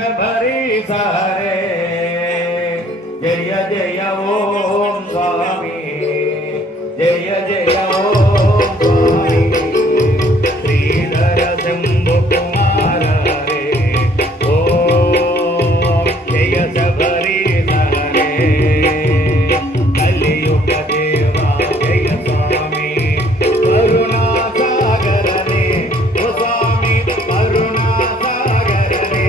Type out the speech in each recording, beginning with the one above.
శబరి సారే జయ జయ ఓం స్వామి జయ జయ ఓం స్వామి శ్రీధర శంభు కుమార రే ఓం జయ శబరి సారే కలియుగ దేవా జయ స్వామి కరుణా సాగర రే ఓ స్వామి కరుణా సాగర రే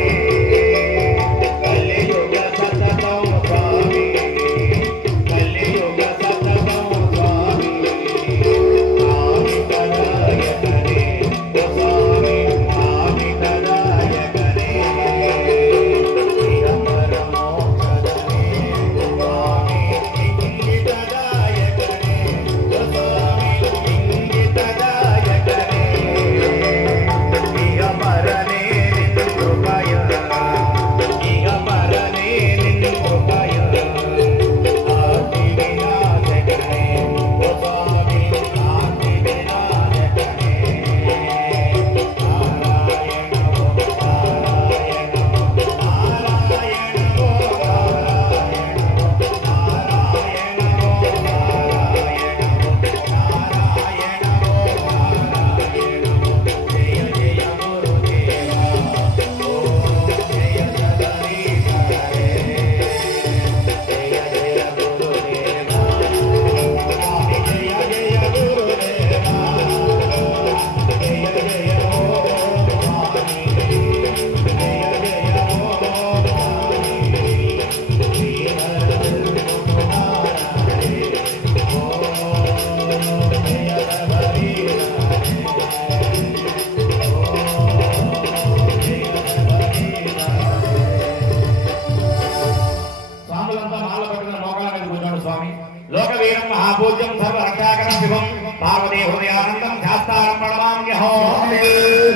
కలియుగ సతతం స్వామి కలియుగ సతతం స్వామి ఆమితదాయక రే ఓ స్వామి ఆమితదాయక రే నిరంతర మోక్షద రే స్వామి ఇంగితదాయక రే ఓ స్వామి ఇంగితదాయక రే ఇహ పరనే నిన్ను కృపయ ఇహ పరనే నిన్ను కృపయ ఆది వినాశక రే ఓ స్వామి ఆది వినాశక రే నారాయణ ఓ నారాయణ నారాయణ ఓ నారాయణ నారాయణ ఓ నారాయణ నారాయణ ఓ నారాయణ జయ జయ గురుదేవా ఓం జయ శబరి సారే జయ జయ గురుదేవా స్వామి జయ జయ గురుదేవా జయ జయ ఓం స్వామి జయ జయ ఓం స్వామి శ్రీధర కుమార రే ఓం జయ శబరి స్వాములంతా మాల పట్టుకున్న మోకాళ్ళ మీద కూర్చోండి స్వామి లోకవీరం మహాపూజ్యం సర్వ రక్షాకరం శివం పార్వతీ హృదయానందం శాస్త్రారం ప్రణమామ్యహో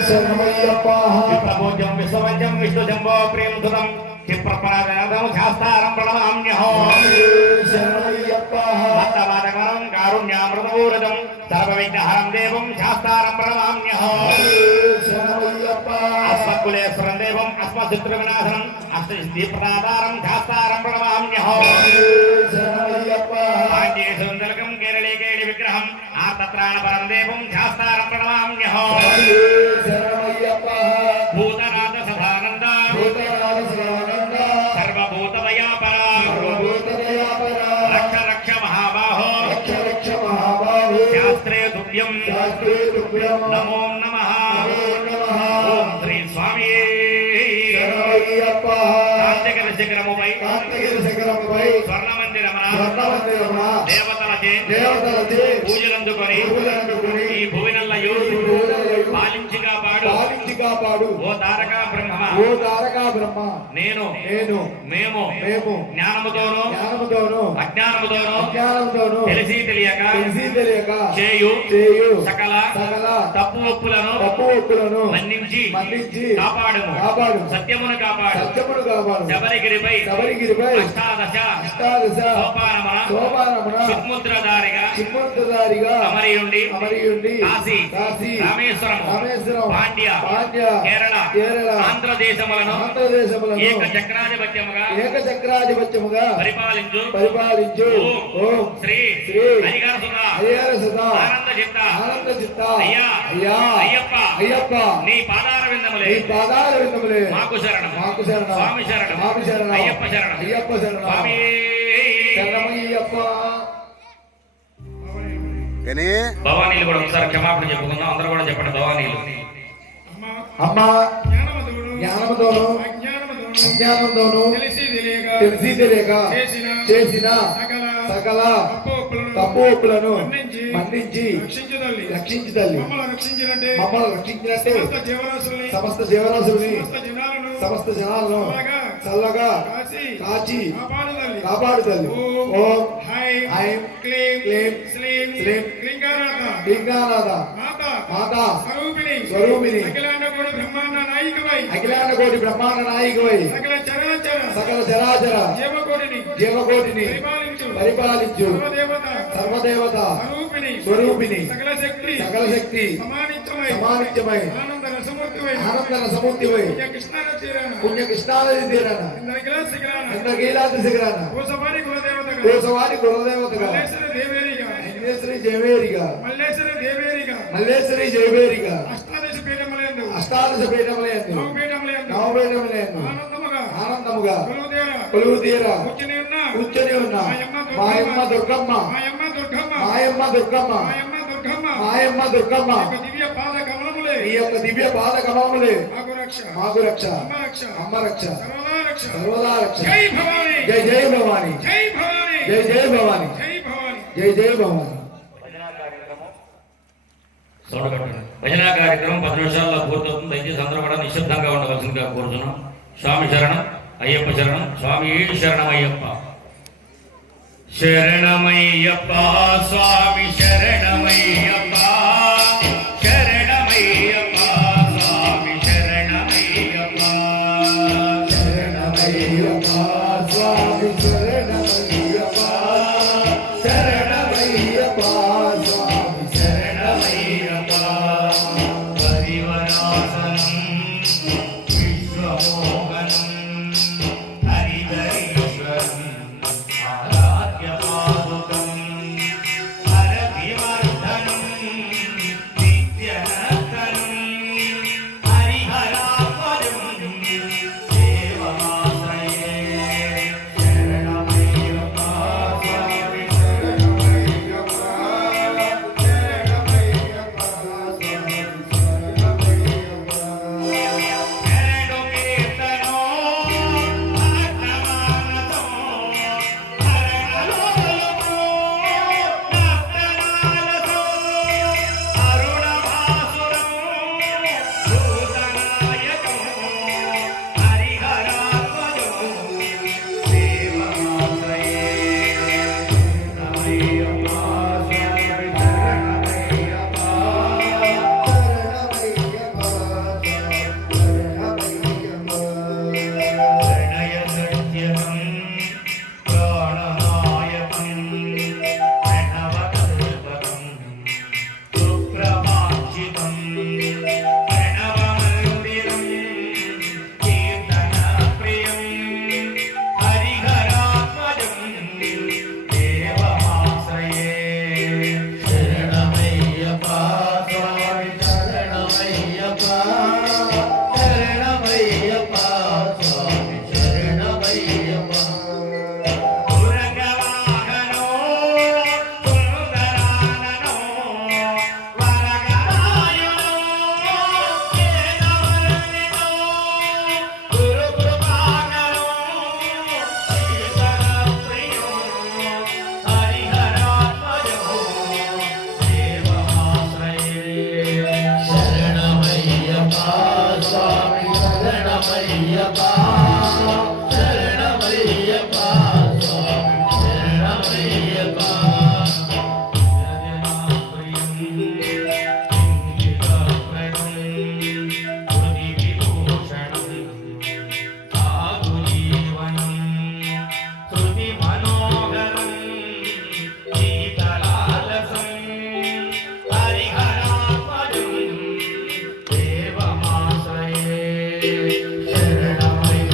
శరణమయ్యప్ప విప్రపూజ్యం విశ్వవంద్యం విష్ణు శంభో ప్రేమ సుతం క్షిప్రపరాధం శాస్త్రారం ప్రణమామ్యహో శరణమయ్యప్ప భక్తవాదకరం కారుణ్యామృతమూరదం సర్వవిఘ్నహరం దేవం శాస్త్రారం ప్రణమామ్యహో శరణమయ్యప్ప అస్మత్కులేశ్వరం దేవం అస్మశత్రువినాశనం అష్టసిద్ధిప్రదాతారం శాస్త్రారం ప్రణమామ్యహో శరణమయ్యప్ప పాండ్యేశ్వరందలకం కేరళే కేళి విగ్రహం ఆర్తత్రాణపరం దేవం శాస్త్రారం ప్రణమామ్యహో శరణమయ్యప్ప భూతనాథ సదానంద భూతనాథ శరణానంద సర్వభూతదయాపర సర్వభూతదయాపర రక్ష రక్ష మహాబాహో రక్ష రక్ష మహాబాహు శాస్త్రే తుభ్యం శాస్త్రే తుభ్యం నమో నమః నమో నమః ఓం శ్రీ స్వామి శరణమయ్యప్ప కార్తీక శిఖరముపై కార్తీక శిఖరముపై స్వర్ణమందిరమున స్వర్ణమందిరమున దేవతలచే దేవతలచే పూజలందుకొని పూజలందుకొని ఈ భువినల్లయు పాలించి కాపాడు పాలించి కాపాడు ఓ తారకా బ్రహ్మ ఓ తారకా బ్రహ్మ నేను నేను మేము మేము జ్ఞానముతోను జ్ఞానముతోను అజ్ఞానముతోను అజ్ఞానముతోను తెలిసి తెలియక తెలిసి తెలియక చేయు చేయు సకల సకల తప్పు ఒప్పులను తప్పు ఒప్పులను మన్నించి మన్నించి కాపాడుము కాపాడు సత్యమును కాపాడు సత్యమును కాపాడు శబరిగిరిపై శబరిగిరిపై అష్టాదశ అష్టాదశ సోపానమున సోపానమున చిన్ముద్రధారిగా చిన్ముద్రధారిగా అమరియుండి అమరియుండి కాశీ కాశీ రామేశ్వరము రామేశ్వరం పాండ్య పాండ్య కేరళ కేరళ ఆంధ్రదేశములను ఆంధ్రదేశములను ఏక చక్రాధిపత్యముగా ఏకచక్రాధిపత్యముగా పరిపాలించు పరిపాలించు ఓం శ్రీ శ్రీ హరిహర సుధా హరిహర సుధా ఆనంద చిత్త ఆనంద చిత్త అయ్యా అయ్యా అయ్యప్ప అయ్యప్ప నీ పాదార విందములే నీ పాదాల విందములే మాకు శరణం మాకు శరణం స్వామి శరణం స్వామి శరణం అయ్యప్ప శరణం అయ్యప్ప శరణం స్వామి శరణమయ్యప్ప భవానీలు కూడా ఒకసారి క్షమాపణ చెప్పుకుందాం అందరూ కూడా చెప్పండి భవానీలు అమ్మా జ్ఞానముతోను అజ్ఞానంతోను తెలిసి తెలియక చేసిన సకల తప్పు ఒప్పులను మన్నించి రక్షించి తల్లి మమ్మల్ని రక్షించినట్టే సమస్త జీవరాశుల్ని సమస్త జనాలను చల్లగా కాచి కాపాడు తల్లి ఓం ఐం క్లీం శ్రీం లింగానాథ మాతా స్వరూపిణి అఖిలాండ కోటి బ్రహ్మాండ నాయికవై సకల చరాచర జీవకోటిని పరిపాలించు సర్వదేవత స్వరూపిణి సకల శక్తి సమానిత్యమై ఆనంద ఆనంద రసమూర్తివై పుణ్య కృష్ణానది తీరాన ఇంద్రకీలాద్రి శిఖరాన కోసవారి కులదేవతగా మల్లేశ్వరి జయవేరిగా అష్టాదశ పీఠములందు నవపీఠములందు ఆనందముగా కొలువు తీరా కూర్చొని ఉన్న మాయమ్మ దుర్గమ్మ ఈ యొక్క దివ్య పాద కమలములే మాకు రక్ష అమ్మ రక్ష సర్వదా రక్ష జై జై భవాని జై జై భవాని జై జై భవాని. భజనా కార్యక్రమం 10 నిమిషాల్లో పూర్తవుతుంది. దయచేసి అందరూ కూడా నిశ్శబ్దంగా ఉండవలసిందిగా కోరుతున్నాం. స్వామి శరణం అయ్యప్ప శరణం. స్వామి శరణం అయ్యప్ప శరణమయ్యప్ప స్వామి శరణమయ్యప్ప శరణమయ్యప్ప స్వామి శరణమయ్యప్ప శరణమయ్యప్ప స్వామి శరణమయ్యప్ప శరణమయ్యప్ప స్వామి శరణమయ్యప్ప పరివరాసనం విశ్వమోహనం హరిహరీశ్వరం ఆరాధ్యపాదుకం హరవివర్ధనం నిత్యనర్తనం హరిహరాత్మజం దేవమాశ్రయే శరణమయ్యప్ప స్వామి శరణు కీర్తనో ఆత్మానతో హరణలోలమో నర్తనాలతో అరుణభాసురం భూతనాయకం హరిహరాత్మజం దేవమాశ్రయే శరణమయ్యప్ప స్వామి ప్రణయ సత్యకం ప్రాణనాయకం ప్రణవకల్పకం సుప్రభాషితం ప్రణవమందిరం కీర్తనప్రియం హరిహరాత్మజం దేవమాశ్రయే శరణమయ్యప్ప స్వామి శరణమయ్యప్ప శరణమయ్యప్ప స్వామి శరణమయ్యప్ప తురంగవాహనో సుందరాననో వరగరాయునో వేదవర్ణినో గురుకృపాకరో ఈశ్వరప్రియో హరిహరాత్మజో దేవమాశ్రయే శరణమయ్యప్ప స్వామి శరణమయ్యప్ప శరణమయ్యప్ప స్వామి శరణమయ్యప్ప శృతి మనోహరం గీతలాలసం హరిహరాత్మజం దేవమాశ్రయే శరణమయ్యప్ప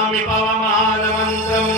నమామి పవమానమంత్రం